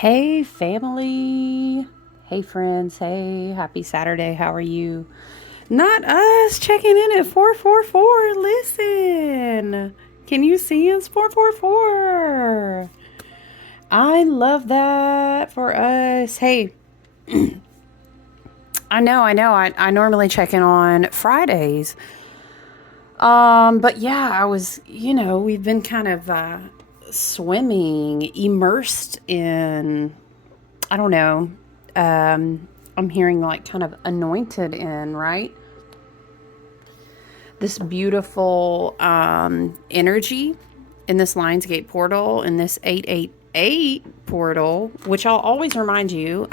Hey, family. Hey, friends. Hey, happy Saturday. How are you? Not us checking in at 444. Listen, can you see us? 444. I love that for us. Hey, I know. I normally check in on Fridays. But yeah, we've been kind of swimming, immersed in, I don't know, I'm hearing like kind of anointed in, right? This beautiful energy in this Lionsgate portal, in this 888 portal, which I'll always remind you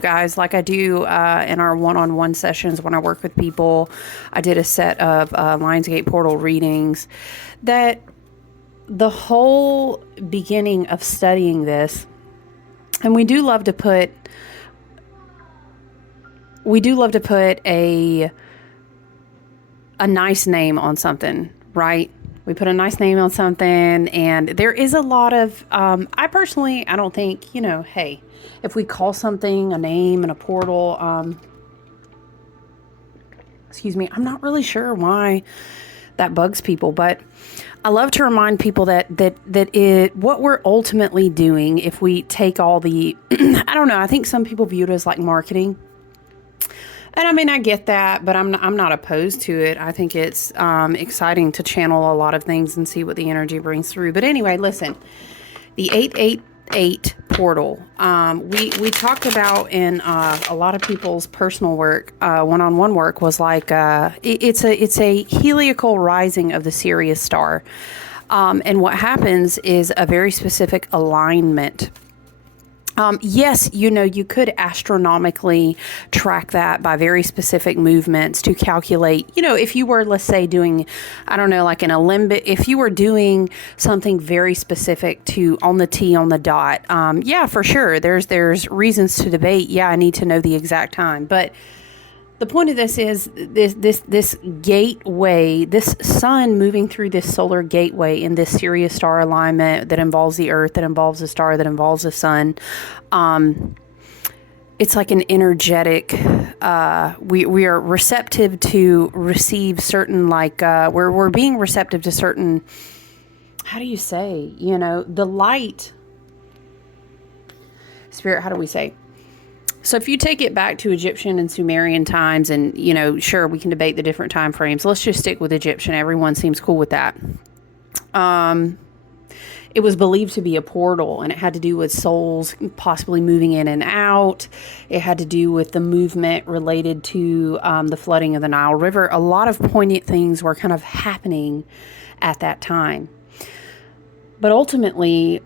guys, like I do in our one-on-one sessions when I work with people. I did a set of Lionsgate portal readings that the whole beginning of studying this, and we do love to put a nice name on something, right? We put a nice name on something, and there is a lot of, I don't think, hey, if we call something a name and a portal, excuse me, I'm not really sure why that bugs people, but I love to remind people that what we're ultimately doing, if we take all the, I don't know, I think some people view it as like marketing. And I mean, I get that, but I'm not opposed to it. I think it's exciting to channel a lot of things and see what the energy brings through. But anyway, listen, the 888 portal. We talked about in a lot of people's personal work, one-on-one work, was like it's a heliacal rising of the Sirius star, and what happens is a very specific alignment. Yes, you could astronomically track that by very specific movements to calculate, if you were, let's say, doing, I don't know, like an Olympic, if you were doing something very specific to on the T, on the dot, yeah, for sure. There's reasons to debate. Yeah, I need to know the exact time. But the point of this is this gateway, this sun moving through this solar gateway in this Sirius star alignment that involves the Earth, that involves the star, that involves the sun. It's like an energetic. We are receptive to receive certain, like we're being receptive to certain. How do you say? The light. Spirit. How do we say? So if you take it back to Egyptian and Sumerian times, and, sure, we can debate the different time frames. Let's just stick with Egyptian. Everyone seems cool with that. It was believed to be a portal, and it had to do with souls possibly moving in and out. It had to do with the movement related to the flooding of the Nile River. A lot of poignant things were kind of happening at that time. But ultimately,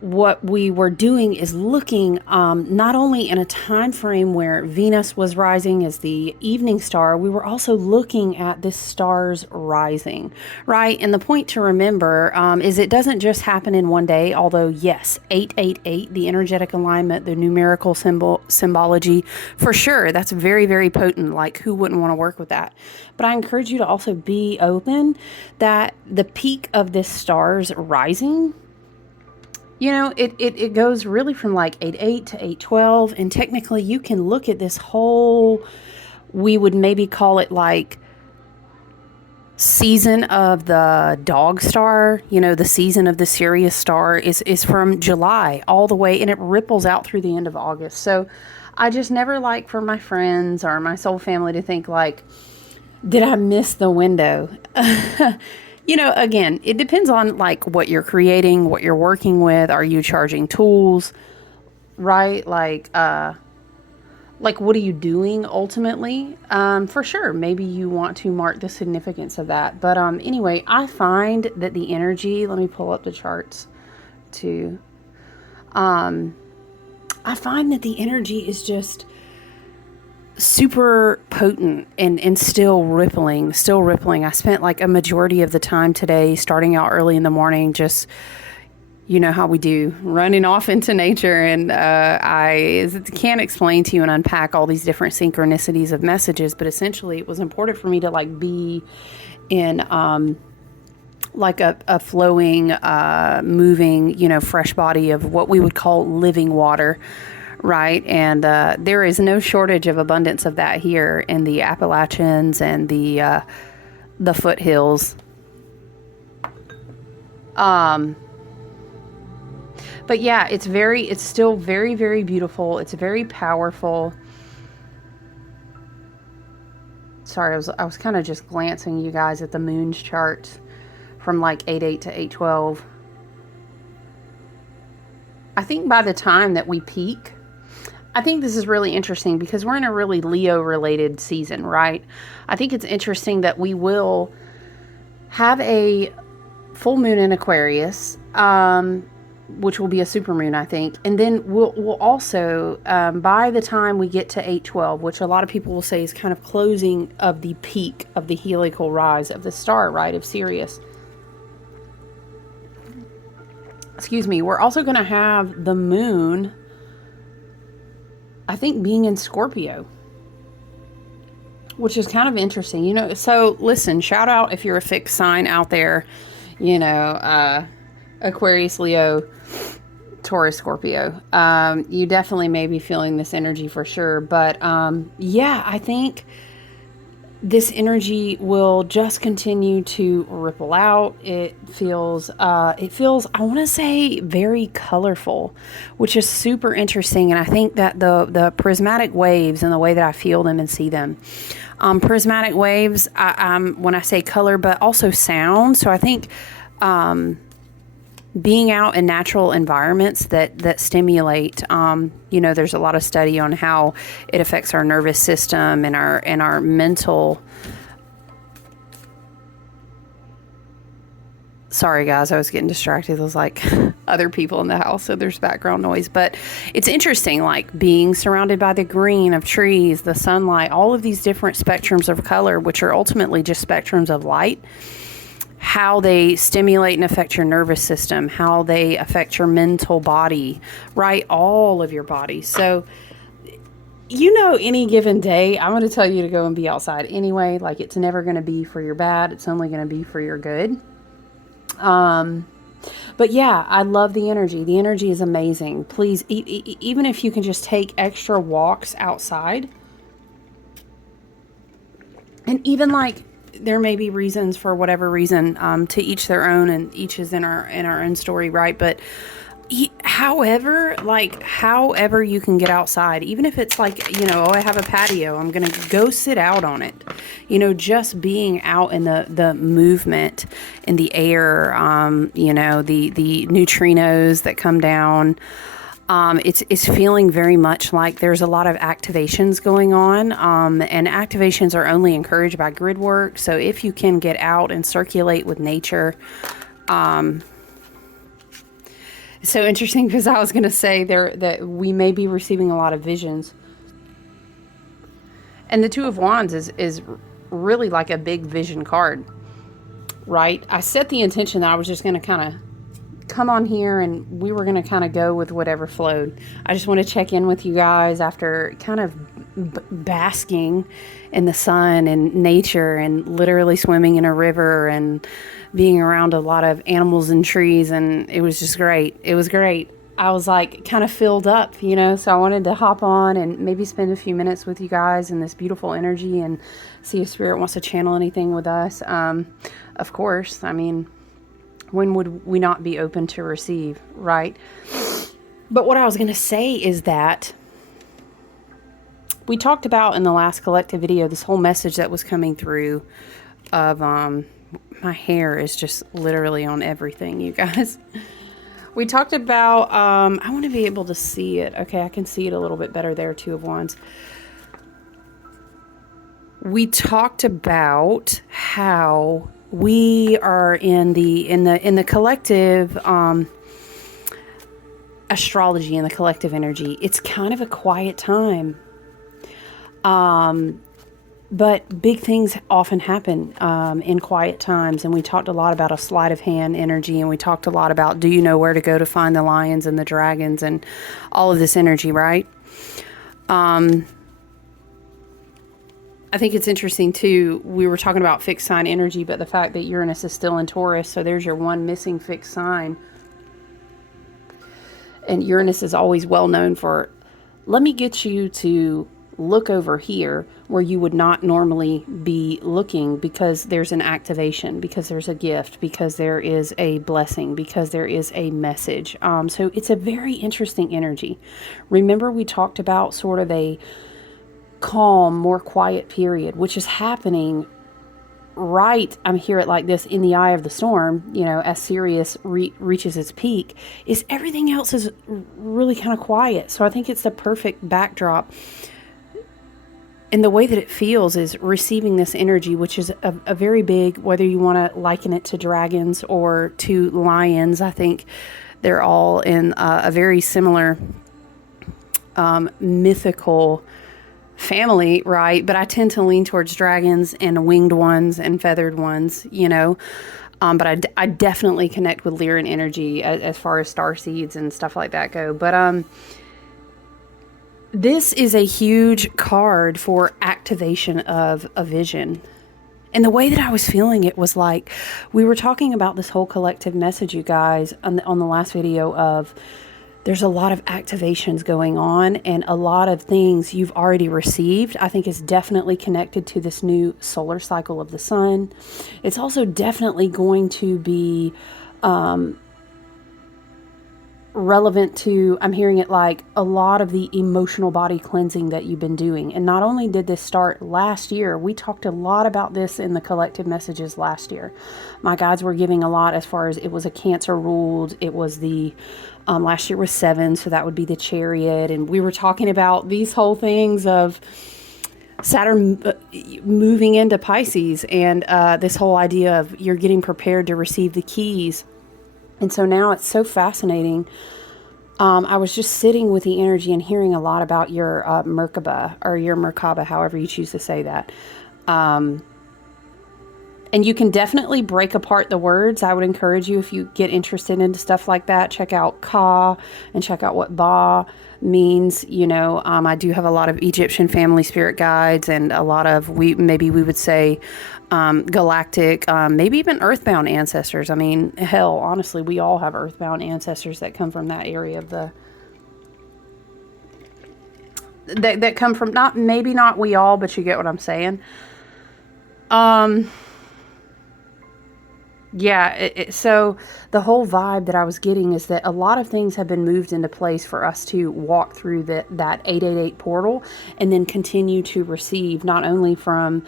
what we were doing is looking not only in a time frame where Venus was rising as the evening star, we were also looking at this star's rising, right? And the point to remember is it doesn't just happen in one day, although yes, 888, the energetic alignment, the numerical symbology, for sure, that's very, very potent. Like, who wouldn't want to work with that? But I encourage you to also be open that the peak of this star's rising, it goes really from like 8-8 to 8-12. And technically you can look at this whole, we would maybe call it like season of the dog star, the season of the Sirius star is from July all the way, and it ripples out through the end of August. So I just never like for my friends or my soul family to think like, did I miss the window? Again, it depends on like what you're creating, what you're working with. Are you charging tools, right? Like what are you doing ultimately? For sure, maybe you want to mark the significance of that. But anyway, I find that the energy, let me pull up the charts too. I find that the energy is just super potent and still rippling. I spent like a majority of the time today, starting out early in the morning, just, how we do, running off into nature. And I can't explain to you and unpack all these different synchronicities of messages, but essentially it was important for me to like be in like a flowing, moving, you know, fresh body of what we would call living water, right? And there is no shortage of abundance of that here in the Appalachians and the foothills. But yeah, it's still very, very beautiful. It's very powerful. Sorry, I was kind of just glancing, you guys, at the moon's charts from like 8/8 to 8/12. I think by the time that we peak, I think this is really interesting because we're in a really Leo-related season, right? I think it's interesting that we will have a full moon in Aquarius, which will be a supermoon, I think. And then we'll also, by the time we get to 8/12, which a lot of people will say is kind of closing of the peak of the heliacal rise of the star, right, of Sirius. Excuse me. We're also going to have the moon, I think, being in Scorpio, which is kind of interesting, you know. So listen, shout out if you're a fixed sign out there, you know, Aquarius, Leo, Taurus, Scorpio. You definitely may be feeling this energy for sure. But yeah, I think this energy will just continue to ripple out. It feels, I want to say, very colorful, which is super interesting. And I think that the prismatic waves and the way that I feel them and see them, prismatic waves, when I say color, but also sound. So I think, being out in natural environments that stimulate, you know, there's a lot of study on how it affects our nervous system and our mental. Sorry guys, I was getting distracted. There's like other people in the house, so there's background noise. But it's interesting, like being surrounded by the green of trees, the sunlight, all of these different spectrums of color, which are ultimately just spectrums of light, how they stimulate and affect your nervous system, how they affect your mental body, right? All of your body. So, you know, any given day, I'm going to tell you to go and be outside anyway. Like, it's never going to be for your bad. It's only going to be for your good. But yeah, I love the energy. The energy is amazing. Please, even if you can just take extra walks outside, and even like, there may be reasons for whatever reason, to each their own, and each is in our own story, right? But however you can get outside, even if it's like, you know, oh, I have a patio, I'm going to go sit out on it. You know, just being out in the movement in the air, you know, the neutrinos that come down. It's feeling very much like there's a lot of activations going on, and activations are only encouraged by grid work. So if you can get out and circulate with nature, so interesting, because I was going to say that we may be receiving a lot of visions, and the Two of Wands is really like a big vision card, right? I set the intention that I was just going to kind of come on here and we were going to kind of go with whatever flowed. I just want to check in with you guys after kind of basking in the sun and nature and literally swimming in a river and being around a lot of animals and trees, and it was just great. It was great. I was like kind of filled up, you know, so I wanted to hop on and maybe spend a few minutes with you guys in this beautiful energy and see if Spirit wants to channel anything with us. Of course, I mean, when would we not be open to receive, right? But what I was going to say is that we talked about in the last collective video, this whole message that was coming through of, my hair is just literally on everything, you guys. We talked about, I want to be able to see it. Okay, I can see it a little bit better there, Two of Wands. We talked about how we are in the collective astrology, in the collective energy. It's kind of a quiet time, but big things often happen in quiet times. And we talked a lot about a sleight of hand energy, and we talked a lot about, do you know where to go to find the lions and the dragons and all of this energy, right? I think it's interesting too. We were talking about fixed sign energy, but the fact that Uranus is still in Taurus, so there's your one missing fixed sign. And Uranus is always well known for, let me get you to look over here where you would not normally be looking, because there's an activation, because there's a gift, because there is a blessing, because there is a message. So it's a very interesting energy. Remember, we talked about sort of a calm, more quiet period, which is happening right, I'm hear it like this, in the eye of the storm, you know, as Sirius reaches its peak, is everything else is really kind of quiet. So I think it's the perfect backdrop. And the way that it feels is receiving this energy, which is a very big, whether you want to liken it to dragons or to lions, I think they're all in a very similar mythical family, right? But I tend to lean towards dragons and winged ones and feathered ones, you know. But I definitely connect with Lyran energy as far as star seeds and stuff like that go. But this is a huge card for activation of a vision. And the way that I was feeling it was like, we were talking about this whole collective message, you guys, on the last video of, there's a lot of activations going on, and a lot of things you've already received. I think is definitely connected to this new solar cycle of the sun. It's also definitely going to be relevant to, I'm hearing it like, a lot of the emotional body cleansing that you've been doing. And not only did this start last year, we talked a lot about this in the collective messages last year. My guides were giving a lot as far as it was a Cancer ruled, it was the last year was 7, so that would be the Chariot. And we were talking about these whole things of Saturn moving into Pisces, and this whole idea of you're getting prepared to receive the keys. And so now it's so fascinating. I was just sitting with the energy and hearing a lot about your Merkaba, or your Merkaba, however you choose to say that. And you can definitely break apart the words. I would encourage you, if you get interested into stuff like that, check out Ka and check out what Ba means. You know, I do have a lot of Egyptian family spirit guides, and a lot of, maybe we would say, galactic, maybe even earthbound ancestors. I mean, hell, honestly, we all have earthbound ancestors that come from that area of the, that come from, maybe not we all, but you get what I'm saying. Yeah, so the whole vibe that I was getting is that a lot of things have been moved into place for us to walk through that 888 portal, and then continue to receive, not only from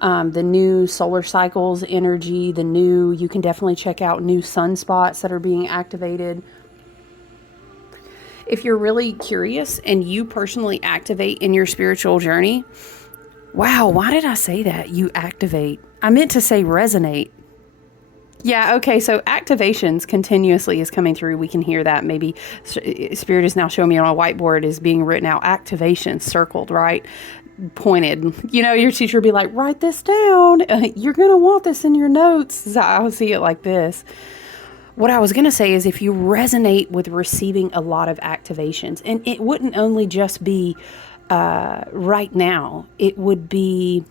the new solar cycles energy, you can definitely check out new sunspots that are being activated. If you're really curious and you personally activate in your spiritual journey, wow, why did I say that? You activate. I meant to say resonate. Yeah, okay, so activations continuously is coming through. We can hear that. Maybe Spirit is now showing me on a whiteboard is being written out. Activation circled, right? Pointed. You know, your teacher will be like, write this down. You're going to want this in your notes. So I'll see it like this. What I was going to say is, if you resonate with receiving a lot of activations, and it wouldn't only just be right now, it would be,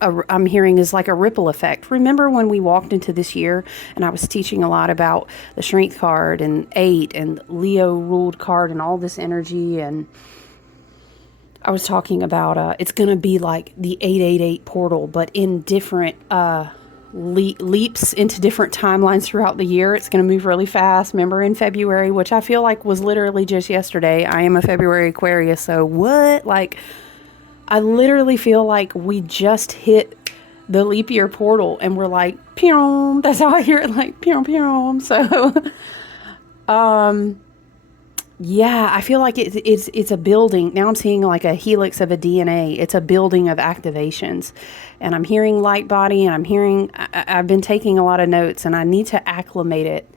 I'm hearing is like a ripple effect. Remember when we walked into this year and I was teaching a lot about the Strength card and 8 and Leo ruled card and all this energy, and I was talking about it's going to be like the 888 portal, but in different leaps into different timelines throughout the year. It's going to move really fast. Remember in February, which I feel like was literally just yesterday. I am a February Aquarius, so what? Like, I literally feel like we just hit the leap year portal and we're like, pew. That's how I hear it, like, pew, pew. So, yeah, I feel like it's a building. Now I'm seeing like a helix of a DNA. It's a building of activations. And I'm hearing light body, and I've been taking a lot of notes, and I need to acclimate it.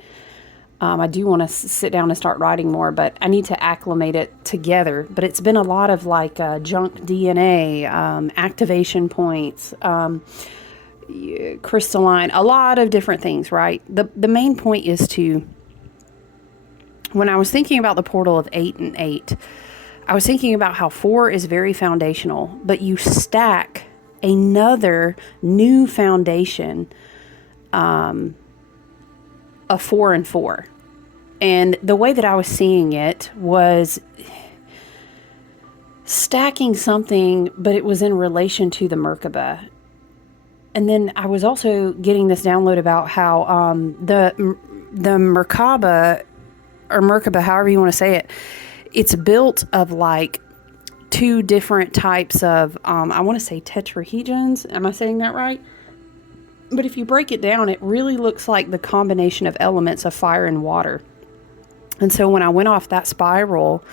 I do want to sit down and start writing more, but I need to acclimate it together. But it's been a lot of like junk DNA, activation points, crystalline, a lot of different things, right? The main point is when I was thinking about the portal of 8 and 8, I was thinking about how 4 is very foundational, but you stack another new foundation of 4 and 4. And the way that I was seeing it was stacking something, but it was in relation to the Merkaba. And then I was also getting this download about how the Merkaba, or Merkaba, however you want to say it, it's built of like 2 different types of, I want to say tetrahedrons. Am I saying that right? But if you break it down, it really looks like the combination of elements of fire and water. And so when I went off that spiral,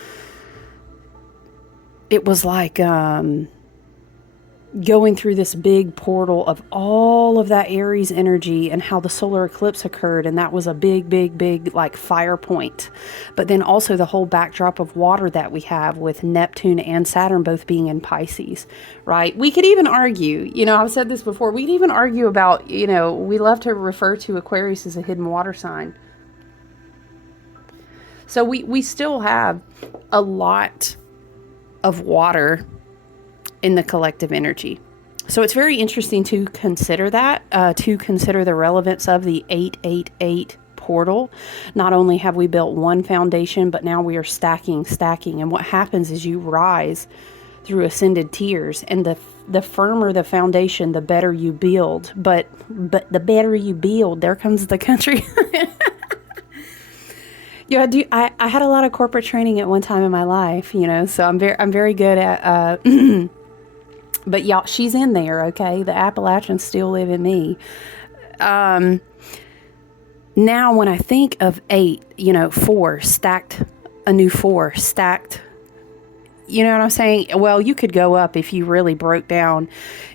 it was like going through this big portal of all of that Aries energy and how the solar eclipse occurred. And that was a big, like fire point. But then also the whole backdrop of water that we have with Neptune and Saturn both being in Pisces, right? We could even argue, I've said this before, we could even argue about, we love to refer to Aquarius as a hidden water sign. So we still have a lot of water in the collective energy. So it's very interesting to consider that, to consider the relevance of the 888 portal. Not only have we built one foundation, but now we are stacking. And what happens is you rise through ascended tiers, and the firmer the foundation, the better you build. But the better you build, there comes the country. Yeah, I had a lot of corporate training at one time in my life, so I'm very good at but y'all, she's in there, okay? The Appalachians still live in me. Now when I think of 8, 4 stacked, a new 4 stacked, you know what I'm saying? Well, you could go up if you really broke down.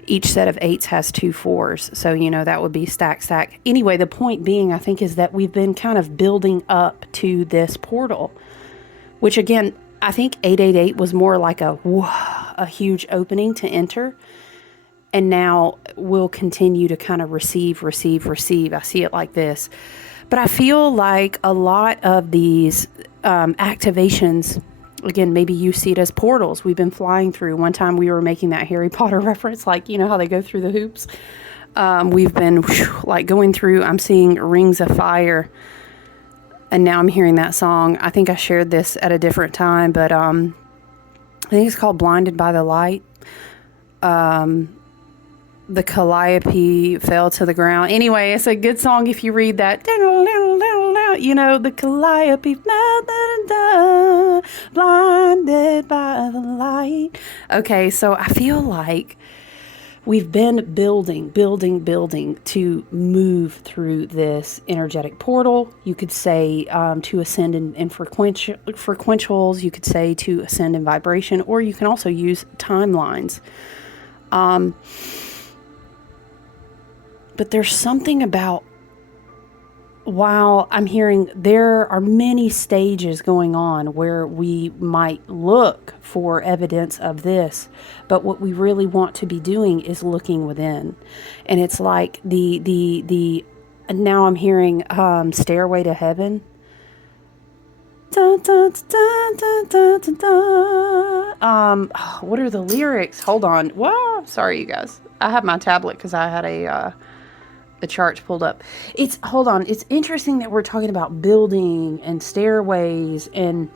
Each set of 8s has 2 4s. So, that would be stack. Anyway, the point being, I think, is that we've been kind of building up to this portal, which again, I think 888 was more like a huge opening to enter. And now we'll continue to kind of receive. I see it like this. But I feel like a lot of these activations, again, maybe you see it as portals we've been flying through. One time we were making that Harry Potter reference, like, how they go through the hoops. We've been like going through, I'm seeing rings of fire. And now I'm hearing that song. I think I shared this at a different time, but I think it's called Blinded by the Light. The Calliope fell to the ground. Anyway, it's a good song if you read that. The Calliope fell, blinded by the light. Okay, so I feel like we've been building to move through this energetic portal. You could say to ascend in frequentials. You could say to ascend in vibration, or you can also use timelines. But there's something about, while I'm hearing there are many stages going on where we might look for evidence of this, but what we really want to be doing is looking within. And it's like now I'm hearing Stairway to Heaven. Da, da, da, da, da, da, da. What are the lyrics? Hold on. Wow, sorry you guys. I have my tablet because I had the charts pulled up. Hold on. It's interesting that we're talking about building and stairways and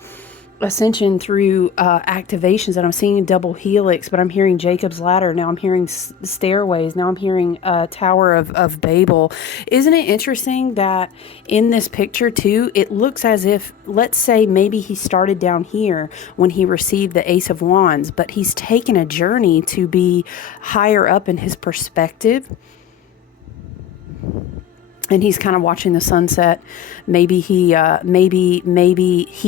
ascension through activations, and I'm seeing double helix, but I'm hearing Jacob's ladder. Now I'm hearing stairways. Now I'm hearing Tower of Babel. Isn't it interesting that in this picture too, it looks as if, let's say maybe he started down here when he received the Ace of Wands, but he's taken a journey to be higher up in his perspective. And he's kind of watching the sunset. Maybe he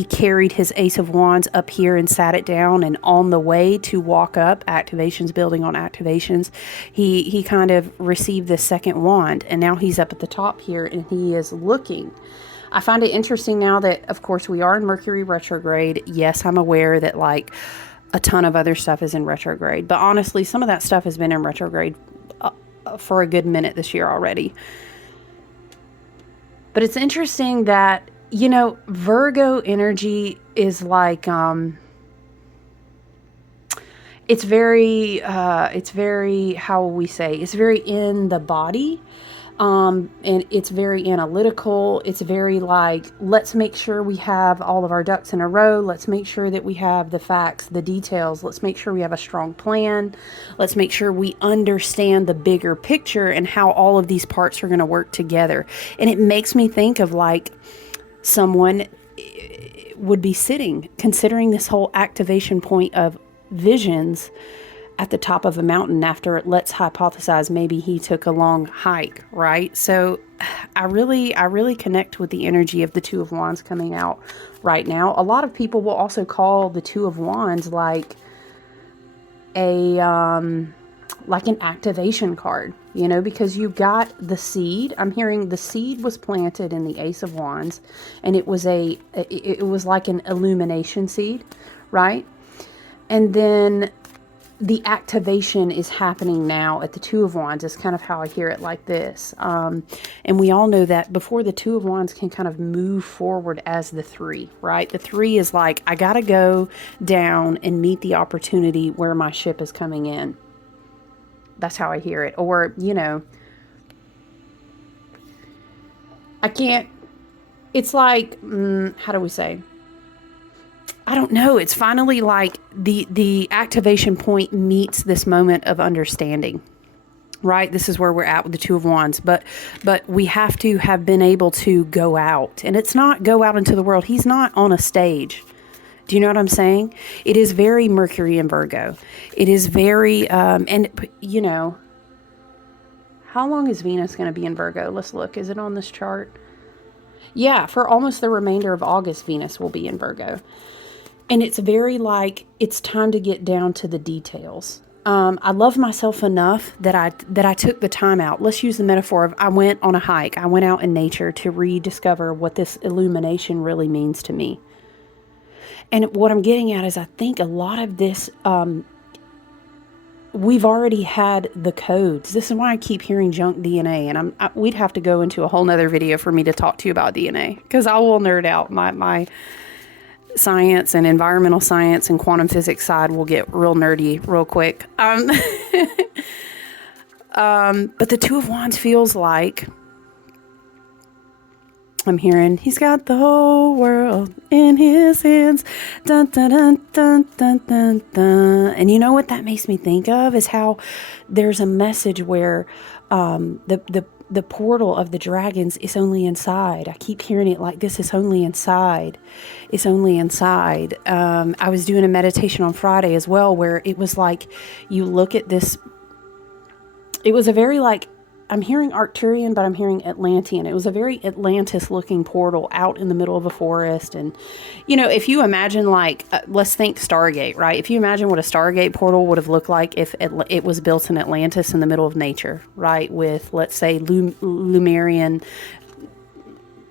carried his Ace of Wands up here and sat it down, and on the way to walk up, activations, building on activations, he kind of received the second wand, and now he's up at the top here and he is looking. I find it interesting now that, of course, we are in Mercury retrograde. Yes, I'm aware that like a ton of other stuff is in retrograde, but honestly, some of that stuff has been in retrograde for a good minute this year already. But it's interesting that, Virgo energy is like, it's very, how will we say, it's very in the body. And it's very analytical. It's very like, let's make sure we have all of our ducks in a row. Let's make sure that we have the facts, the details. Let's make sure we have a strong plan. Let's make sure we understand the bigger picture and how all of these parts are going to work together. And it makes me think of like someone would be sitting, considering this whole activation point of visions at the top of a mountain after, let's hypothesize, maybe he took a long hike, right? So I really connect with the energy of the Two of Wands coming out right now. A lot of people will also call the Two of Wands like an activation card, you know, because you got the seed. I'm hearing the seed was planted in the Ace of Wands, and it was like an illumination seed, right? And then the activation is happening now at the Two of Wands is kind of how I hear it, like this. And we all know that before the Two of Wands can kind of move forward as the Three, right? The Three is like, I got to go down and meet the opportunity where my ship is coming in. That's how I hear it. Or, you know, I can't, it's like, how do we say? I don't know. It's finally like the activation point meets this moment of understanding, right? This is where we're at with the Two of Wands, but we have to have been able to go out, and it's not go out into the world. He's not on a stage. Do you know what I'm saying? It is very Mercury and Virgo. It is very, and you know, how long is Venus going to be in Virgo? Let's look. Is it on this chart? Yeah, for almost the remainder of August, Venus will be in Virgo. And it's very like, it's time to get down to the details. I love myself enough that I took the time out. Let's use the metaphor of I went on a hike. I went out in nature to rediscover what this illumination really means to me. And what I'm getting at is I think a lot of this, we've already had the codes. This is why I keep hearing junk DNA. And we'd have to go into a whole nother video for me to talk to you about DNA, because I will nerd out. My science and environmental science and quantum physics side will get real nerdy real quick. But the Two of Wands feels like, I'm hearing, he's got the whole world in his hands. Dun, dun, dun, dun, dun, dun, dun. And you know what that makes me think of is how there's a message where the portal of the dragons is only inside. I keep hearing it like this. It's only inside. It's only inside. I was doing a meditation on Friday as well, where it was like, you look at this. It was a very like, I'm hearing Arcturian, but I'm hearing Atlantean. It was a very Atlantis looking portal out in the middle of a forest. And, you know, if you imagine like, let's think Stargate, right? If you imagine what a Stargate portal would have looked like if it was built in Atlantis in the middle of nature, right? With, let's say, Lumerian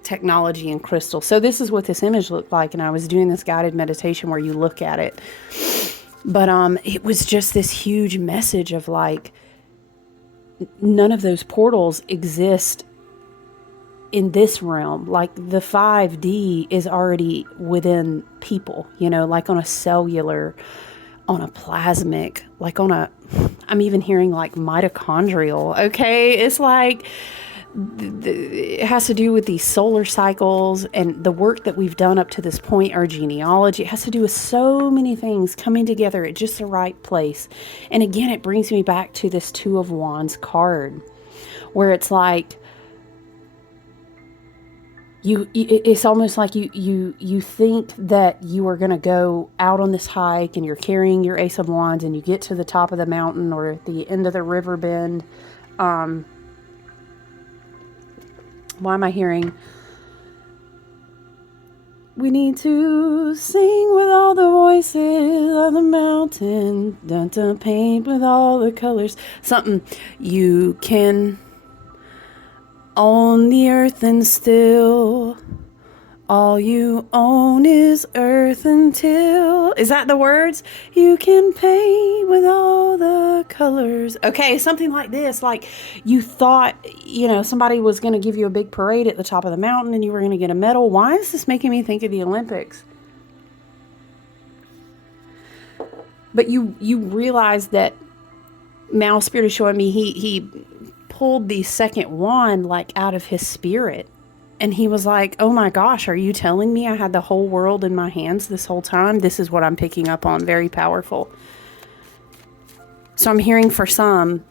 technology and crystal. So this is what this image looked like. And I was doing this guided meditation where you look at it. But it was just this huge message of like, none of those portals exist in this realm. Like the 5D is already within people, you know, like on a cellular, on a plasmic, like on a, I'm even hearing like mitochondrial. Okay. It's like, it has to do with these solar cycles and the work that we've done up to this point, our genealogy. It has to do with so many things coming together at just the right place. And again, it brings me back to this Two of Wands card, where it's like, it's almost like you think that you are going to go out on this hike and you're carrying your Ace of Wands and you get to the top of the mountain or at the end of the river bend. Why am I hearing, we need to sing with all the voices of the mountain, dun, dun, paint with all the colors. Something, you can own the earth and still all you own is earth until, is that the words? You can paint with all the colors. Okay, something like this. Like you thought, you know, somebody was going to give you a big parade at the top of the mountain and you were going to get a medal. Why is this making me think of the Olympics? But you realize that now Spirit is showing me he pulled the second wand like out of his spirit. And he was like, oh my gosh, are you telling me I had the whole world in my hands this whole time? This is what I'm picking up on. Very powerful. So I'm hearing for some,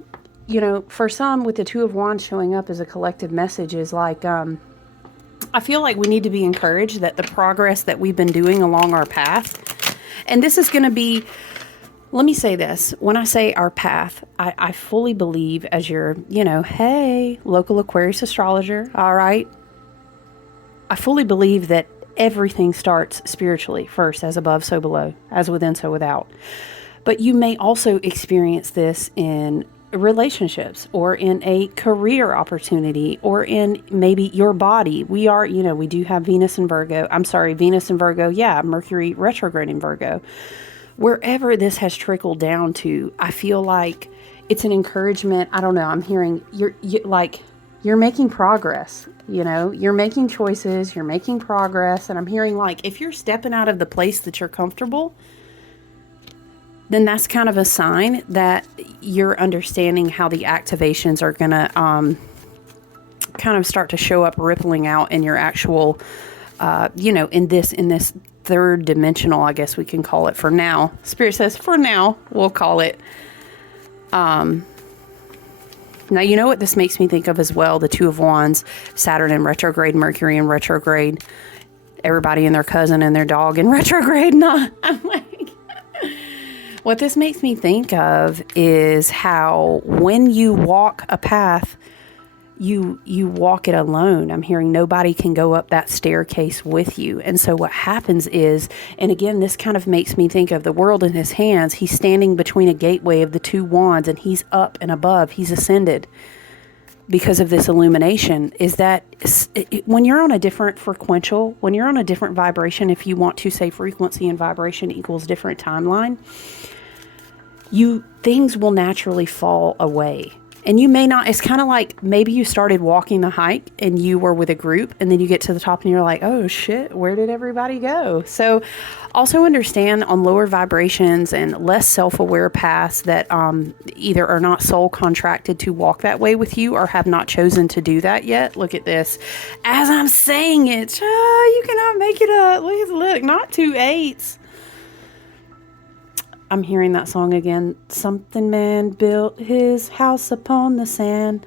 for some with the Two of Wands showing up as a collective message is like, I feel like we need to be encouraged that the progress that we've been doing along our path, and this is going to be, let me say this. When I say our path, I fully believe as your, hey, local Aquarius astrologer, all right? I fully believe that everything starts spiritually first, as above, so below, as within, so without. But you may also experience this in relationships or in a career opportunity or in maybe your body. We are, we do have Venus and Virgo. Venus and Virgo. Yeah, Mercury retrograde in Virgo. Wherever this has trickled down to, I feel like it's an encouragement. I don't know. I'm hearing you're making progress. You're making choices. You're making progress. And I'm hearing like, if you're stepping out of the place that you're comfortable, then that's kind of a sign that you're understanding how the activations are going to kind of start to show up, rippling out in your actual, in this third dimensional, I guess we can call it for now. Spirit says, for now, we'll call it. Now, you know what this makes me think of as well? The Two of Wands, Saturn in retrograde, Mercury in retrograde, everybody and their cousin and their dog in retrograde. No, I'm like... What this makes me think of is how when you walk a path, you walk it alone. I'm hearing nobody can go up that staircase with you. And so what happens is, and again, this kind of makes me think of the world in his hands. He's standing between a gateway of the two wands and he's up and above. He's ascended because of this illumination. Is that when you're on a different frequential, when you're on a different vibration, if you want to say frequency and vibration equals different timeline, things will naturally fall away. And you may not, it's kind of like maybe you started walking the hike and you were with a group and then you get to the top and you're like, oh shit, where did everybody go? So also understand on lower vibrations and less self-aware paths that either are not soul contracted to walk that way with you or have not chosen to do that yet. Look at this. As I'm saying it, you cannot make it up. Look, not 2 8s. I'm hearing that song again. Something man built his house upon the sand.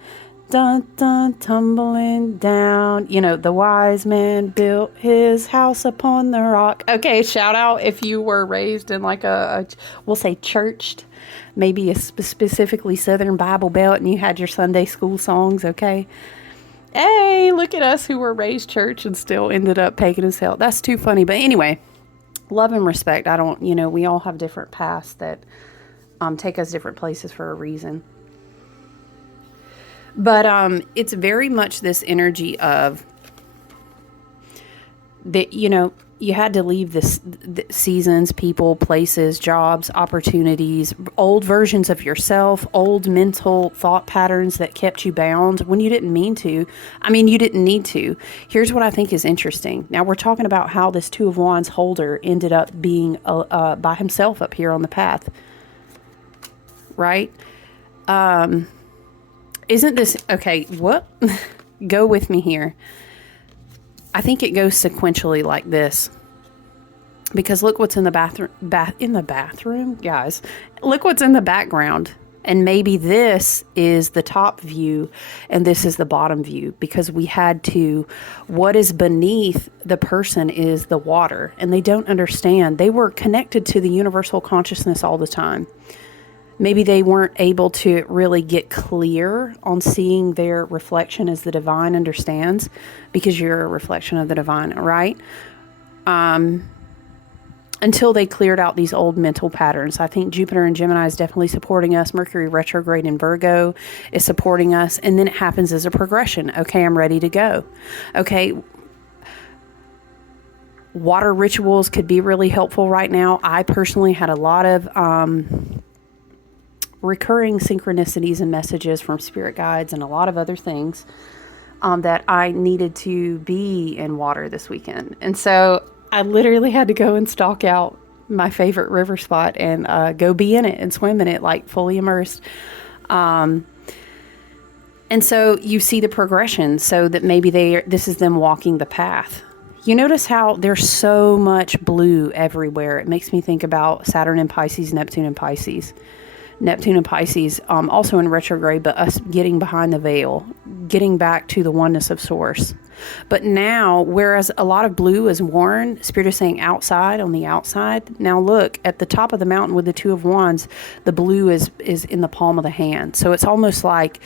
Dun, dun, tumbling down. The wise man built his house upon the rock. Okay, shout out if you were raised in like we'll say churched, maybe a specifically Southern Bible Belt and you had your Sunday school songs, okay? Hey, look at us who were raised church and still ended up pagan as hell. That's too funny. But anyway, love and respect. We all have different paths that take us different places for a reason. But it's very much this energy of that, you had to leave the seasons, people, places, jobs, opportunities, old versions of yourself, old mental thought patterns that kept you bound when you didn't mean to. You didn't need to. Here's what I think is interesting. Now we're talking about how this Two of Wands holder ended up being by himself up here on the path. Right? Isn't this... Okay, what? Go with me here. I think it goes sequentially like this. Because look what's in the bathroom, guys. Look what's in the background. And maybe this is the top view and this is the bottom view, because we had to, what is beneath the person is the water. And they don't understand. They were connected to the universal consciousness all the time. Maybe they weren't able to really get clear on seeing their reflection as the divine understands, because you're a reflection of the divine, right? Until they cleared out these old mental patterns. I think Jupiter and Gemini is definitely supporting us. Mercury retrograde in Virgo is supporting us. And then it happens as a progression. Okay, I'm ready to go. Okay. Water rituals could be really helpful right now. I personally had a lot of recurring synchronicities and messages from spirit guides and a lot of other things that I needed to be in water this weekend. And so I literally had to go and stalk out my favorite river spot, and go be in it and swim in it, like fully immersed. And so you see the progression, so that maybe this is them walking the path. You notice how there's so much blue everywhere. It makes me think about Saturn in Pisces, Neptune in Pisces. Neptune and Pisces, also in retrograde, but us getting behind the veil, getting back to the oneness of Source. But now, whereas a lot of blue is worn, Spirit is saying outside, on the outside. Now look, at the top of the mountain with the Two of Wands, the blue is in the palm of the hand. So it's almost like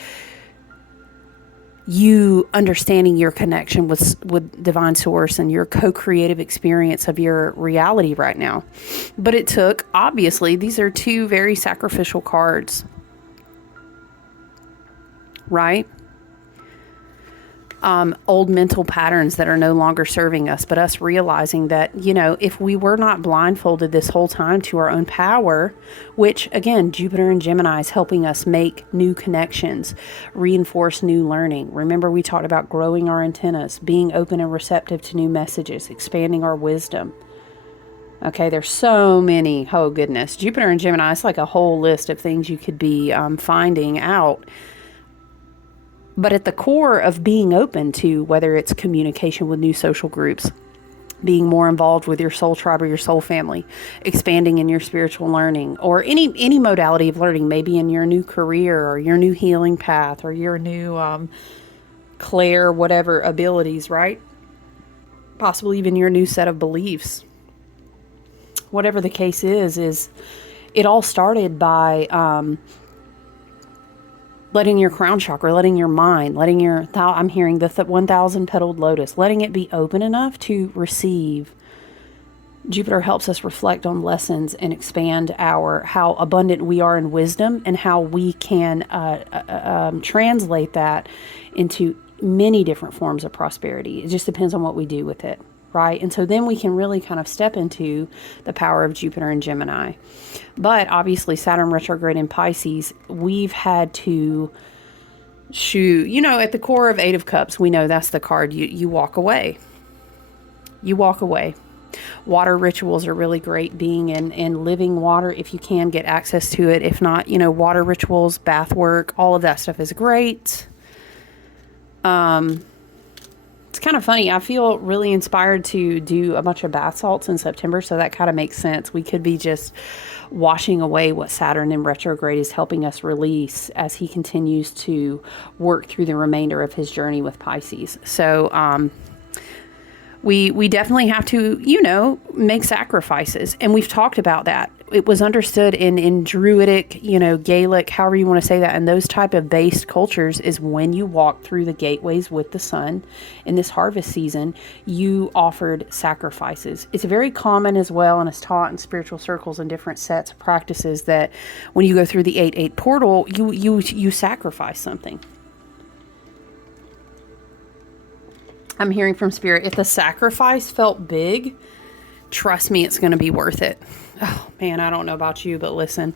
you understanding your connection with divine source and your co-creative experience of your reality right now. But it took, obviously, these are two very sacrificial cards, right? Old mental patterns that are no longer serving us, but us realizing that, you know, if we were not blindfolded this whole time to our own power, which again, Jupiter and Gemini is helping us make new connections, reinforce new learning. Remember, we talked about growing our antennas, being open and receptive to new messages, expanding our wisdom. Okay, there's so many. Oh goodness, Jupiter and Gemini, it's like a whole list of things you could be finding out. But at the core of being open to, whether it's communication with new social groups, being more involved with your soul tribe or your soul family, expanding in your spiritual learning, or any modality of learning, maybe in your new career or your new healing path or your new clair, whatever abilities, right? Possibly even your new set of beliefs. Whatever the case is it all started by letting your crown chakra, letting your mind, letting your, I'm hearing the 1,000 petaled lotus, letting it be open enough to receive. Jupiter helps us reflect on lessons and expand how abundant we are in wisdom, and how we can translate that into many different forms of prosperity. It just depends on what we do with it, right? And so then we can really kind of step into the power of Jupiter and Gemini. But obviously Saturn retrograde in Pisces, we've had to at the core of Eight of Cups, we know that's the card. You walk away. You walk away. Water rituals are really great, being in living water if you can get access to it. If not, water rituals, bath work, all of that stuff is great. It's kind of funny. I feel really inspired to do a bunch of bath salts in September, so that kind of makes sense. We could be just washing away what Saturn in retrograde is helping us release as he continues to work through the remainder of his journey with Pisces. So we definitely have to, make sacrifices. And we've talked about that. It was understood in Druidic, Gaelic, however you want to say that, and those type of based cultures, is when you walk through the gateways with the sun in this harvest season, you offered sacrifices. It's very common as well, and it's taught in spiritual circles and different sets of practices, that when you go through the 8-8 portal, you sacrifice something. I'm hearing from Spirit, if the sacrifice felt big, trust me, it's going to be worth it. Oh man, I don't know about you, but listen.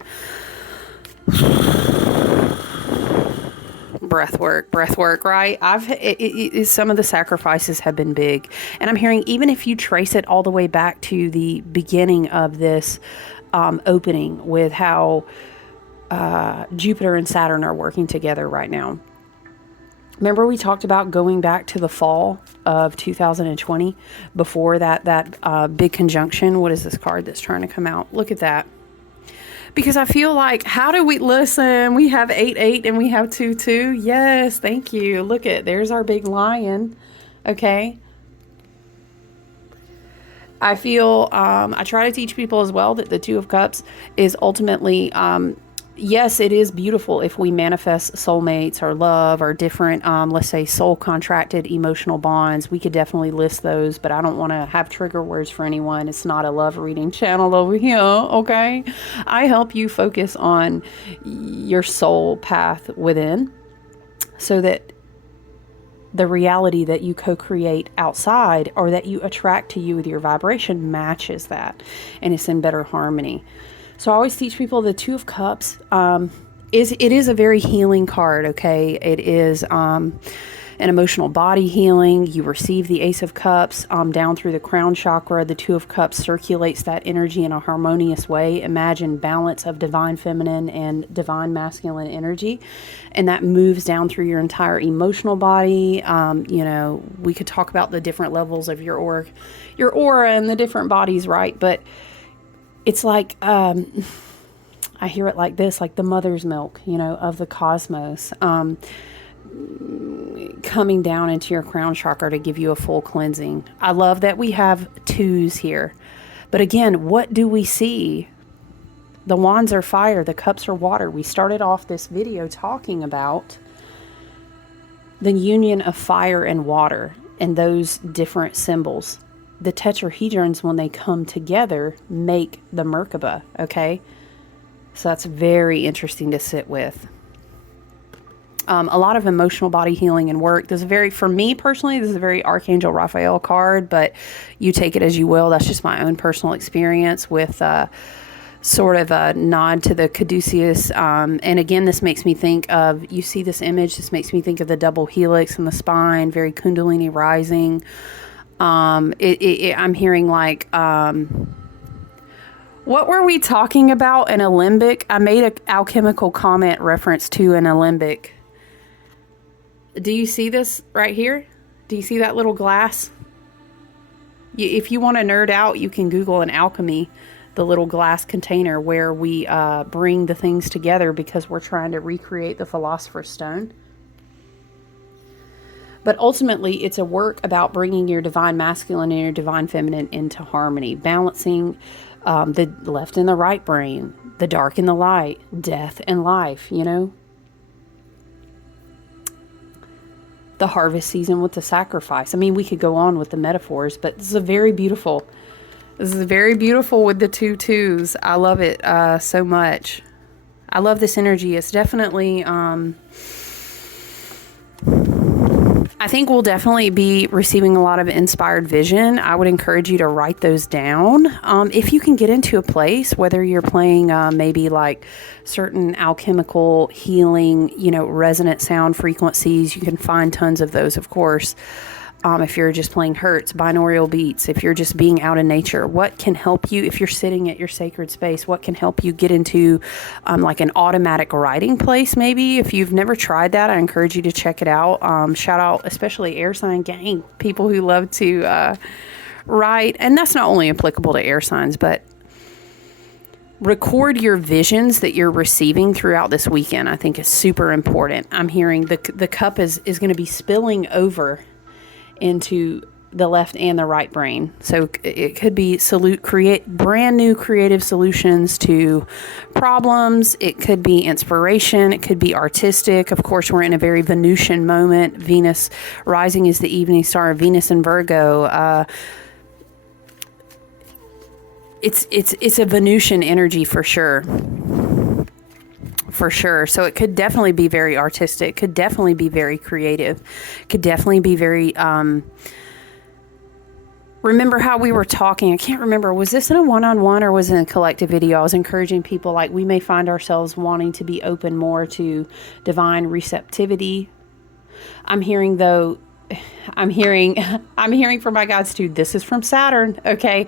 Breath work, right? Some of the sacrifices have been big. And I'm hearing, even if you trace it all the way back to the beginning of this opening, with how Jupiter and Saturn are working together right now. Remember, we talked about going back to the fall of 2020 before that big conjunction. What is this card that's trying to come out? Look at that. Because I feel like, how do we listen? We have 8-8 and we have 2-2. Yes, thank you. Look there's our big lion. Okay. I feel, I try to teach people as well that the Two of Cups is ultimately, yes, it is beautiful if we manifest soulmates or love or different, let's say, soul contracted emotional bonds. We could definitely list those, but I don't want to have trigger words for anyone. It's not a love reading channel over here, okay? I help you focus on your soul path within, so that the reality that you co-create outside, or that you attract to you with your vibration, matches that, and it's in better harmony. So I always teach people the Two of Cups is a very healing card, okay? It is, and and emotional body healing. You receive the Ace of Cups down through the crown chakra. The Two of Cups circulates that energy in a harmonious way. Imagine balance of divine feminine and divine masculine energy, and that moves down through your entire emotional body. You know, we could talk about the different levels of your aura and the different bodies, right? But it's like, I hear it like this, like the mother's milk, you know, of the cosmos, coming down into your crown chakra to give you a full cleansing. I love that we have twos here. But again, what do we see? The wands are fire, the cups are water. We started off this video talking about the union of fire and water and those different symbols. The tetrahedrons, when they come together, make the Merkaba, okay? So that's very interesting to sit with. A lot of emotional body healing and work. This is for me personally, this is a very Archangel Raphael card, but you take it as you will. That's just my own personal experience with sort of a nod to the caduceus. And again, this makes me think of, you see this image, this makes me think of the double helix in the spine, very Kundalini rising. I'm hearing like, what were we talking about? An alembic? I made an alchemical comment reference to an alembic. Do you see this right here? Do you see that little glass? If you want to nerd out, you can Google an alchemy, the little glass container where we bring the things together because we're trying to recreate the Philosopher's Stone. But ultimately, it's a work about bringing your divine masculine and your divine feminine into harmony, balancing the left and the right brain, the dark and the light, death and life, you know. The harvest season with the sacrifice. I mean, we could go on with the metaphors, but this is very beautiful. This is very beautiful with the two twos. I love it so much. I love this energy. It's definitely... I think we'll definitely be receiving a lot of inspired vision. I would encourage you to write those down. If you can get into a place, whether you're playing maybe like certain alchemical healing, you know, resonant sound frequencies, you can find tons of those, of course. If you're just playing hertz, binaural beats, if you're just being out in nature, what can help you, if you're sitting at your sacred space, what can help you get into like an automatic writing place maybe? If you've never tried that, I encourage you to check it out. Shout out especially air sign gang, people who love to write. And that's not only applicable to air signs, but record your visions that you're receiving throughout this weekend. I think is super important. I'm hearing the cup is going to be spilling over into the left and the right brain. So it could be create brand new creative solutions to problems. It could be inspiration. It could be artistic. Of course, we're in a very Venusian moment. Venus rising is the evening star of Venus in Virgo. It's a Venusian energy for sure. For sure. So it could definitely be very artistic, could definitely be very creative, could definitely be very, remember how we were talking, I can't remember, was this in a one-on-one or was it in a collective video? I was encouraging people like we may find ourselves wanting to be open more to divine receptivity. I'm hearing from my guides too, this is from Saturn, okay?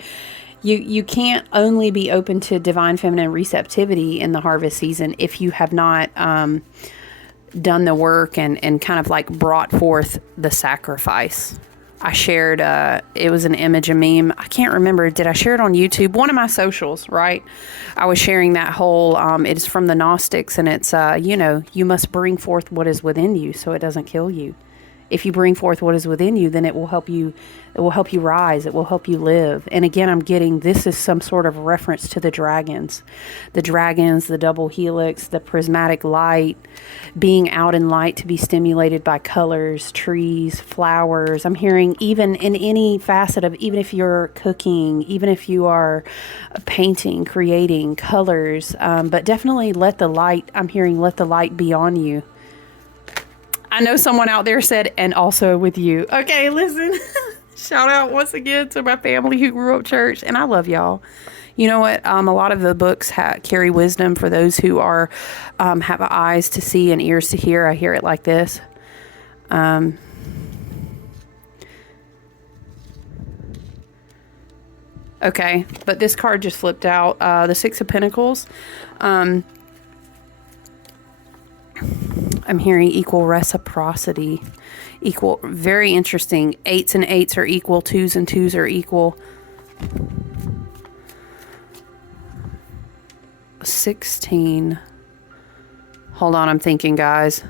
You can't only be open to divine feminine receptivity in the harvest season if you have not done the work and kind of like brought forth the sacrifice. I shared, it was an image, a meme. I can't remember. Did I share it on YouTube? One of my socials, right? I was sharing that whole, it is from the Gnostics and it's, you know, you must bring forth what is within you so it doesn't kill you. If you bring forth what is within you, then it will help you rise. It will help you live. And again, I'm getting, this is some sort of reference to the dragons, the double helix, the prismatic light, being out in light to be stimulated by colors, trees, flowers. I'm hearing even in any facet of, even if you're cooking, even if you are painting, creating colors, but definitely let the light, I'm hearing, let the light be on you. I know someone out there said, and also with you. Okay, listen, shout out once again to my family who grew up church, and I love y'all. You know what? A lot of the books carry wisdom for those who are have eyes to see and ears to hear. I hear it like this. Okay, but this card just flipped out. The Six of Pentacles. I'm hearing equal reciprocity. Equal, very interesting. 8s and 8s are equal. 2s and 2s are equal. 16. Hold on, I'm thinking, guys.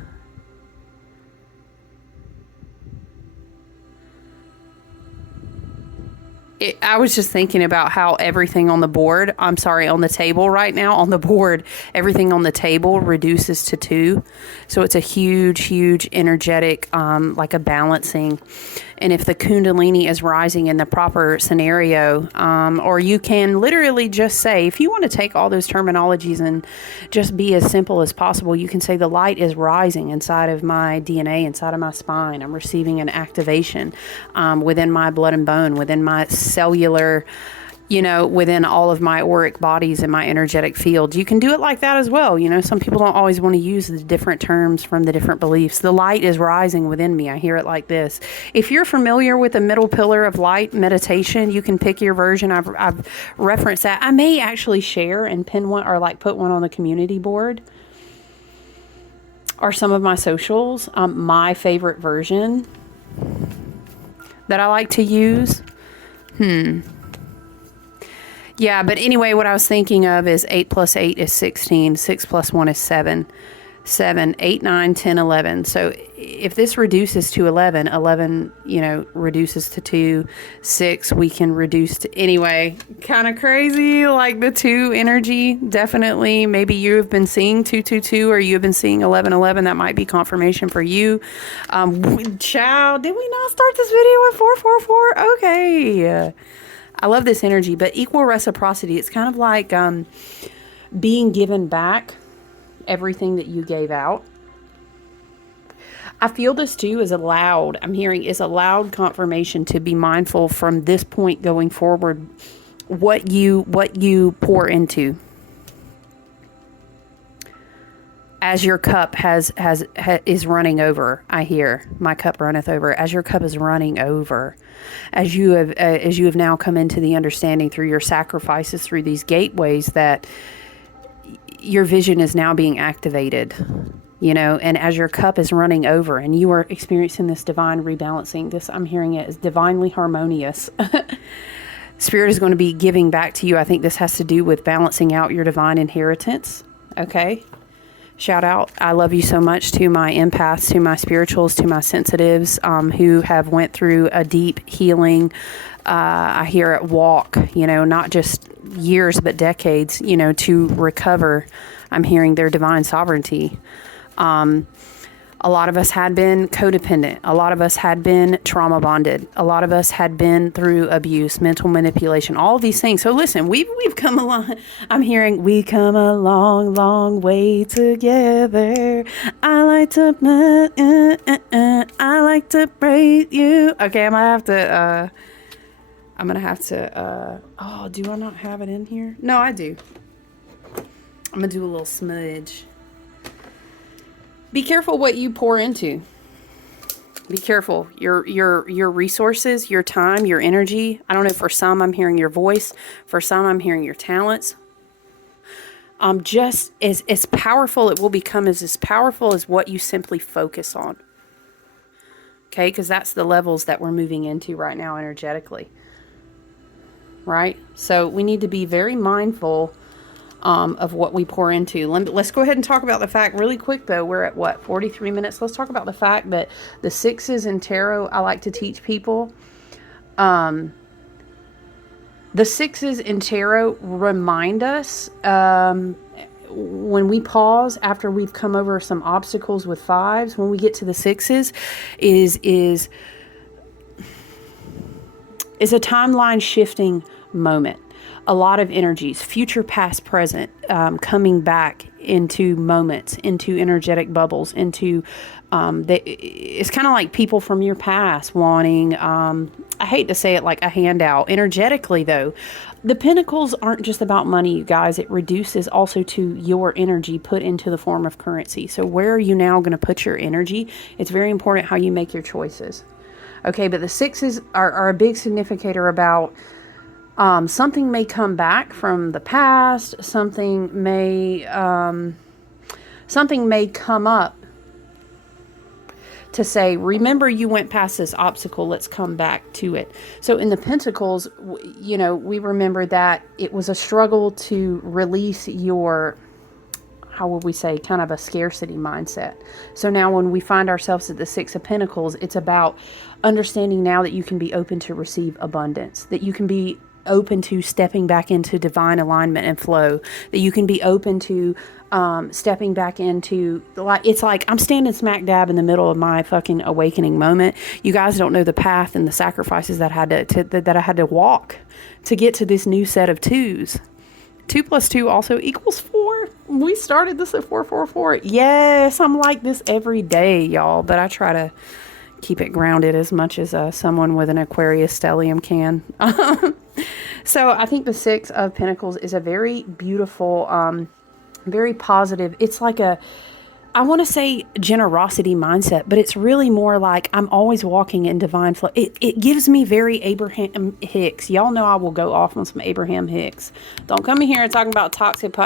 I was just thinking about how everything on the board, I'm sorry, on the table right now, on the board, everything on the table reduces to 2. So it's a huge, huge energetic, like a balancing. And if the Kundalini is rising in the proper scenario, or you can literally just say, if you want to take all those terminologies and just be as simple as possible, you can say the light is rising inside of my DNA, inside of my spine. I'm receiving an activation within my blood and bone, within my cellular, you know, within all of my auric bodies and my energetic field. You can do it like that as well. You know, some people don't always want to use the different terms from the different beliefs. The light is rising within me. I hear it like this. If you're familiar with the middle pillar of light meditation, you can pick your version. I've referenced that. I may actually share and pin one or like put one on the community board or some of my socials. My favorite version that I like to use. Yeah, but anyway, what I was thinking of is 8 plus 8 is 16. 6 plus 1 is 7. 7, 8, 9, 10, 11. So if this reduces to 11, 11, you know, reduces to 2. 6, we can reduce to... Anyway, kind of crazy, like the 2 energy, definitely. Maybe you have been seeing 222 or you have been seeing 1111. That might be confirmation for you. Child, did we not start this video with 444? Okay. I love this energy, but equal reciprocity. It's kind of like being given back everything that you gave out. I feel this too is allowed. I'm hearing is a loud confirmation to be mindful from this point going forward what you pour into. As your cup is running over, I hear my cup runneth over. As your cup is running over, as you have now come into the understanding through your sacrifices, through these gateways, that your vision is now being activated, you know, and as your cup is running over and you are experiencing this divine rebalancing, this, I'm hearing it is divinely harmonious. Spirit is going to be giving back to you. I think this has to do with balancing out your divine inheritance. Okay. Shout out. I love you so much to my empaths, to my spirituals, to my sensitives, who have went through a deep healing. I hear it walk, you know, not just years, but decades, you know, to recover. I'm hearing their divine sovereignty. A lot of us had been codependent. A lot of us had been trauma bonded. A lot of us had been through abuse, mental manipulation, all of these things. So listen, we've come along. I'm hearing we come a long, long way together. I like to praise you. Okay, I'm gonna have to oh, do I not have it in here? No, I do. I'm gonna do a little smudge. Be careful what you pour into. Be careful. Your resources, your time, your energy. I don't know, for some I'm hearing your voice. For some I'm hearing your talents. Just as powerful it will become as powerful as what you simply focus on. Okay, because that's the levels that we're moving into right now energetically. Right? So we need to be very mindful of what we pour into. Let's go ahead and talk about the fact really quick though. We're at what, 43 minutes. Let's talk about the fact that the 6s in tarot, I like to teach people. The 6s in tarot remind us when we pause after we've come over some obstacles with 5s, when we get to the 6s is a timeline shifting moment. A lot of energies, future, past, present, coming back into moments, into energetic bubbles, into, it's kind of like people from your past wanting, I hate to say it like a handout. Energetically though, the pentacles aren't just about money, you guys. It reduces also to your energy put into the form of currency. So where are you now going to put your energy? It's very important how you make your choices. Okay, but the 6s are a big significator about Something may come back from the past. Something may come up to say, remember you went past this obstacle, let's come back to it. So in the Pentacles, we remember that it was a struggle to release your, how would we say, kind of a scarcity mindset. So now when we find ourselves at the Six of Pentacles, it's about understanding now that you can be open to receive abundance, that you can be open to stepping back into divine alignment and flow, that you can be open to stepping back into, like, it's like I'm standing smack dab in the middle of my fucking awakening moment. You guys don't know the path and the sacrifices that I had to walk to get to this new set of twos. 2 + 2 also equals 4. We started this at 444. Yes, I'm like this every day, y'all, but I try to keep it grounded as much as someone with an Aquarius stellium can. So I think the Six of Pentacles is a very beautiful, very positive. It's like I want to say generosity mindset, but it's really more like I'm always walking in divine flow. It gives me very Abraham Hicks. Y'all know I will go off on some Abraham Hicks. Don't come in here and talking about toxic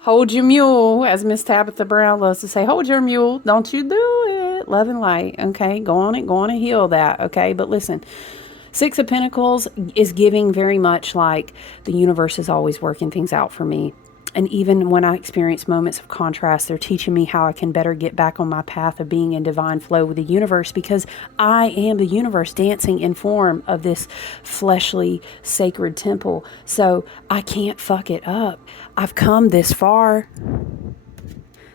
hold your mule, as Miss Tabitha Brown loves to say. Hold your mule. Don't you do it. Love and light. Okay, go on and heal that. Okay, but listen. Six of Pentacles is giving very much like the universe is always working things out for me. And even when I experience moments of contrast, they're teaching me how I can better get back on my path of being in divine flow with the universe, because I am the universe dancing in form of this fleshly sacred temple. So I can't fuck it up. I've come this far.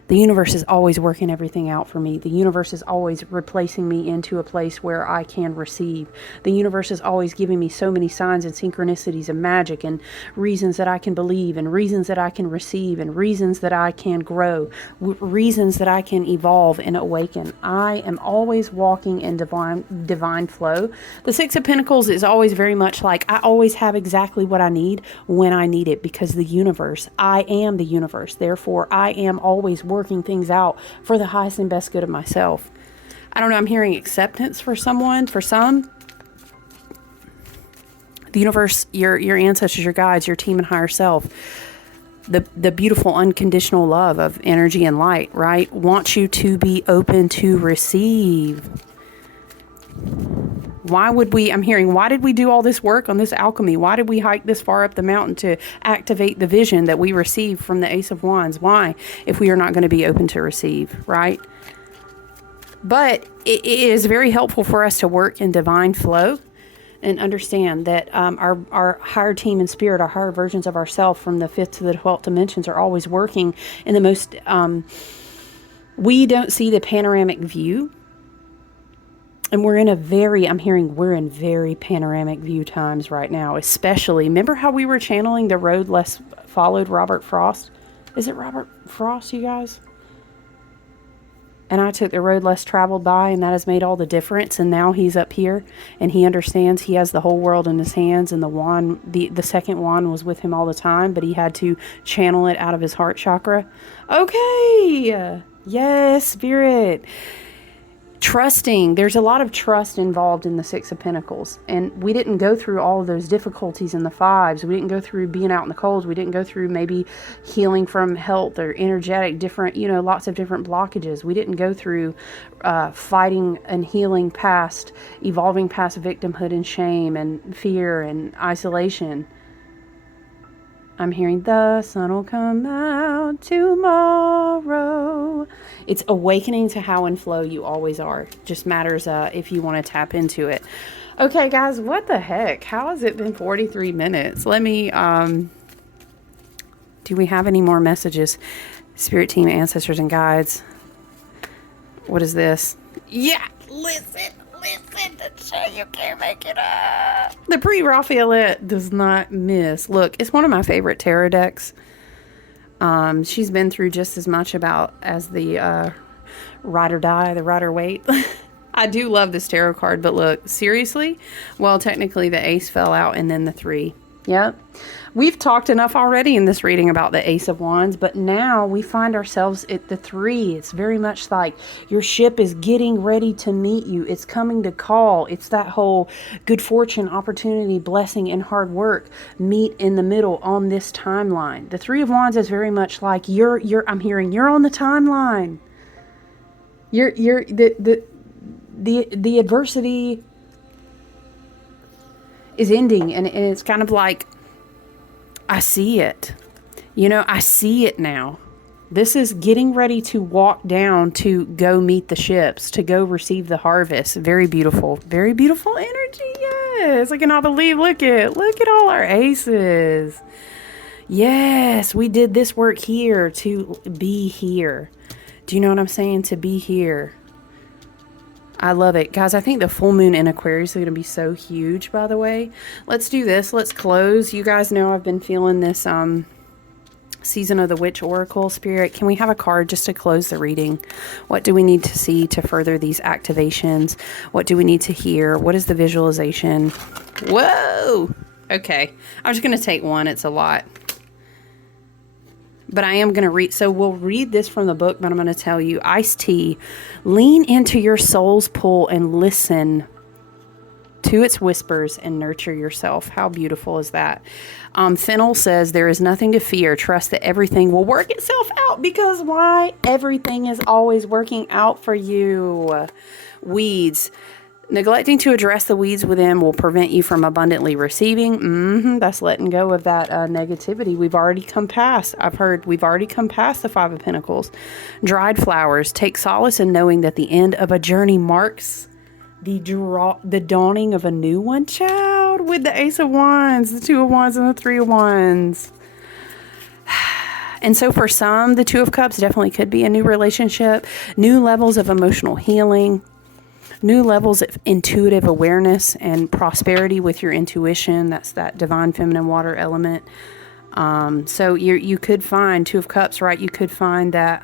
The universe is always working everything out for me. The universe is always replacing me into a place where I can receive. The universe is always giving me so many signs and synchronicities and magic and reasons that I can believe and reasons that I can receive and reasons that I can grow, reasons that I can evolve and awaken. I am always walking in divine flow. The Six of Pentacles is always very much like I always have exactly what I need when I need it, because the universe, I am the universe. Therefore, I am always working things out for the highest and best good of myself. I don't know, I'm hearing acceptance for someone, for some. The universe, your ancestors, your guides, your team and higher self, the beautiful unconditional love of energy and light, right? Wants you to be open to receive. Why did we do all this work on this alchemy? Why did we hike this far up the mountain to activate the vision that we received from the Ace of Wands? Why, if we are not going to be open to receive, right? But it is very helpful for us to work in divine flow and understand that our higher team and spirit, our higher versions of ourselves from the 5th to the 12th dimensions are always working in the most, we don't see the panoramic view. And we're in very panoramic view times right now, especially. Remember how we were channeling the road less followed, Robert Frost? Is it Robert Frost, you guys? And I took the road less traveled by, and that has made all the difference. And now he's up here, and he understands he has the whole world in his hands, and the wand, the second wand was with him all the time, but he had to channel it out of his heart chakra. Okay. Yes, Spirit. Trusting. There's a lot of trust involved in the Six of Pentacles. And we didn't go through all of those difficulties in the fives. We didn't go through being out in the colds. We didn't go through maybe healing from health or energetic, different, lots of different blockages. We didn't go through fighting and healing past, evolving past victimhood and shame and fear and isolation. I'm hearing the sun will come out tomorrow. It's awakening to how in flow you always are. Just matters if you want to tap into it. Okay, guys, what the heck? How has it been 43 minutes? Let me, do we have any more messages? Spirit team, ancestors, and guides. What is this? Yeah, listen, the show, you can't make it up. The pre-Raphaelite does not miss. Look, it's one of my favorite tarot decks. She's been through just as much as the Ride or Die, the Rider Waite. I do love this tarot card, but look, seriously? Well, technically the ace fell out and then the 3. Yep. We've talked enough already in this reading about the Ace of Wands, but now we find ourselves at the 3. It's very much like your ship is getting ready to meet you. It's coming to call. It's that whole good fortune, opportunity, blessing, and hard work meet in the middle on this timeline. The 3 of Wands is very much like I'm hearing you're on the timeline. The adversity is ending, and it's kind of like, I see it. You know, I see it now. This is getting ready to walk down to go meet the ships, to go receive the harvest. Very beautiful energy. Yes, I cannot believe. Look at all our aces. Yes, we did this work here to be here. Do you know what I'm saying? To be here. I love it. Guys, I think the full moon in Aquarius is going to be so huge, by the way. Let's do this. Let's close. You guys know I've been feeling this Season of the Witch Oracle Spirit. Can we have a card just to close the reading? What do we need to see to further these activations? What do we need to hear? What is the visualization? Whoa! Okay. I'm just going to take one. It's a lot. But I am going to read, so we'll read this from the book, but I'm going to tell you, iced tea, lean into your soul's pull and listen to its whispers and nurture yourself. How beautiful is that? Fennel says, there is nothing to fear. Trust that everything will work itself out, because why? Everything is always working out for you. Weeds. Neglecting to address the weeds within will prevent you from abundantly receiving. That's letting go of that negativity. We've already come past. We've already come past the 5 of Pentacles. Dried flowers. Take solace in knowing that the end of a journey marks the dawning of a new one, child. With the Ace of Wands, the 2 of Wands, and the 3 of Wands. And so for some, the 2 of Cups definitely could be a new relationship, new levels of emotional healing, new levels of intuitive awareness and prosperity with your intuition. That's that divine feminine water element. So you could find 2 of Cups, right? You could find that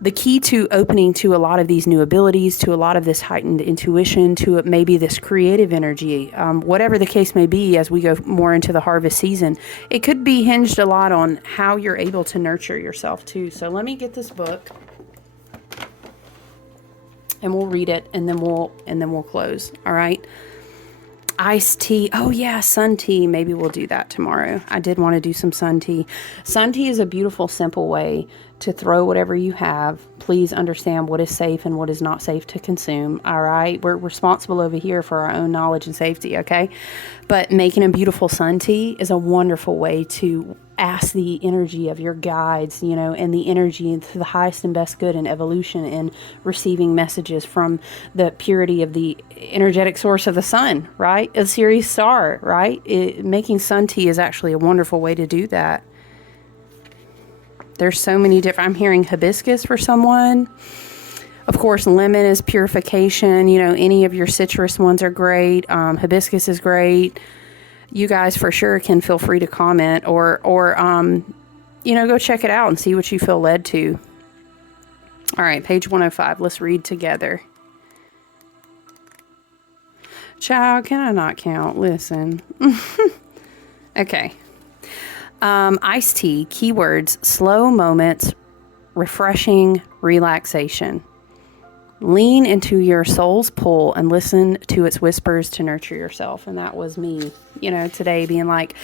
the key to opening to a lot of these new abilities, to a lot of this heightened intuition, to maybe this creative energy, whatever the case may be, as we go more into the harvest season, it could be hinged a lot on how you're able to nurture yourself too. So let me get this book. And we'll read it, and then we'll close. All right. Iced tea. Oh yeah, sun tea. Maybe we'll do that tomorrow. I did want to do some sun tea. Sun tea is a beautiful, simple way to throw whatever you have. Please understand what is safe and what is not safe to consume. All right. We're responsible over here for our own knowledge and safety. Okay. But making a beautiful sun tea is a wonderful way to ask the energy of your guides, you know, and the energy to the highest and best good in evolution, and receiving messages from the purity of the energetic source of the sun, right? A Sirius star, right? Making sun tea is actually a wonderful way to do that. There's so many different, I'm hearing hibiscus for someone. Of course, lemon is purification. You know, any of your citrus ones are great. Hibiscus is great. You guys for sure can feel free to comment or you know, go check it out and see what you feel led to. All right, page 105. Let's read together. Child, can I not count? Listen. Okay. Iced tea, keywords, slow moments, refreshing, relaxation. Lean into your soul's pull and listen to its whispers to nurture yourself. And that was me, you know, today being like,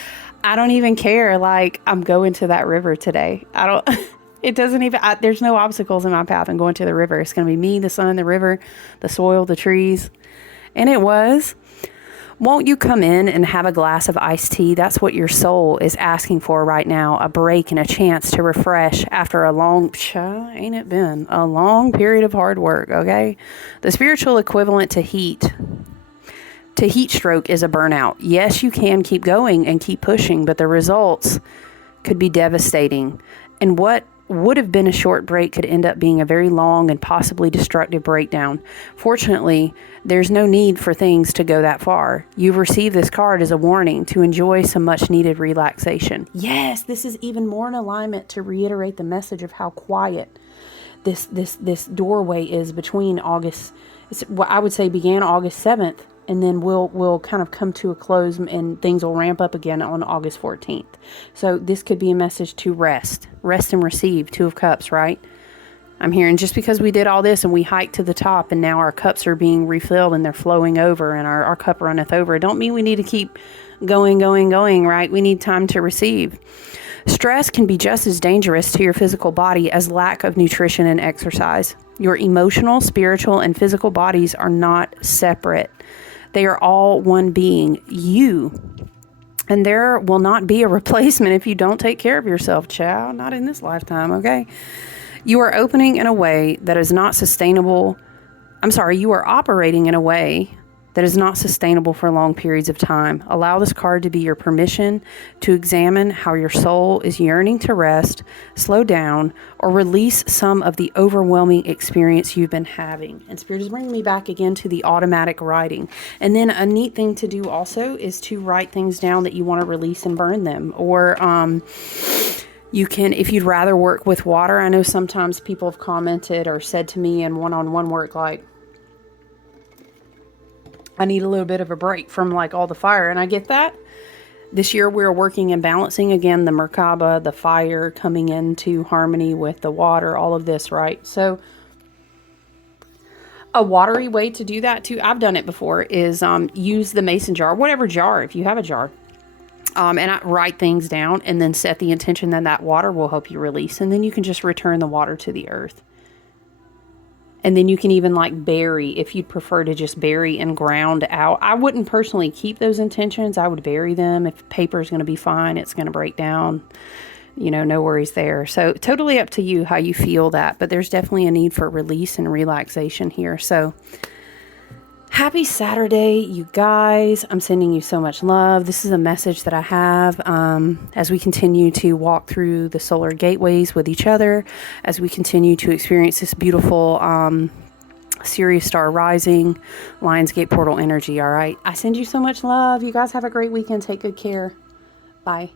I don't even care. Like, I'm going to that river today. It doesn't even, there's no obstacles in my path. I'm going to the river. It's going to be me, the sun, the river, the soil, the trees. And it was. Won't you come in and have a glass of iced tea? That's what your soul is asking for right now. A break and a chance to refresh after a long, ain't it been a long period of hard work, okay? The spiritual equivalent to heat stroke is a burnout. Yes, you can keep going and keep pushing, but the results could be devastating. And what would have been a short break could end up being a very long and possibly destructive breakdown. Fortunately, there's no need for things to go that far. You've received this card as a warning to enjoy some much needed relaxation. Yes, this is even more in alignment to reiterate the message of how quiet this doorway is between August, I would say began August 7th and then we'll kind of come to a close, and things will ramp up again on August 14th. So this could be a message to rest and receive. Two of Cups, right? I'm hearing just because we did all this and we hiked to the top and now our cups are being refilled and they're flowing over and our cup runneth over, it don't mean we need to keep going, right? We need time to receive. Stress can be just as dangerous to your physical body as lack of nutrition and exercise. Your emotional, spiritual, and physical bodies are not separate. They are all one being, you. And there will not be a replacement if you don't take care of yourself, child. Not in this lifetime, okay? You are opening in a way that is not sustainable. You are operating in a way that is not sustainable for long periods of time. Allow this card to be your permission to examine how your soul is yearning to rest, slow down, or release some of the overwhelming experience you've been having. And Spirit is bringing me back again to the automatic writing. And then a neat thing to do also is to write things down that you want to release and burn them. Or, you can, if you'd rather work with water. I know sometimes people have commented or said to me in one-on-one work, like, I need a little bit of a break from like all the fire. And I get that. This year we're working and balancing again the Merkaba, the fire coming into harmony with the water, all of this, right? So a watery way to do that too, I've done it before, is use the mason jar, whatever jar, if you have a jar. And I write things down and then set the intention that that water will help you release. And then you can just return the water to the earth. And then you can even like bury, if you'd prefer to just bury and ground out. I wouldn't personally keep those intentions. I would bury them. If paper is going to be fine, it's going to break down, you know, no worries there. So totally up to you how you feel that. But there's definitely a need for release and relaxation here. So happy Saturday, you guys. I'm sending you so much love. This is a message that I have as we continue to walk through the solar gateways with each other, as we continue to experience this beautiful Sirius star rising, Lionsgate portal energy, all right? I send you so much love. You guys have a great weekend. Take good care. Bye.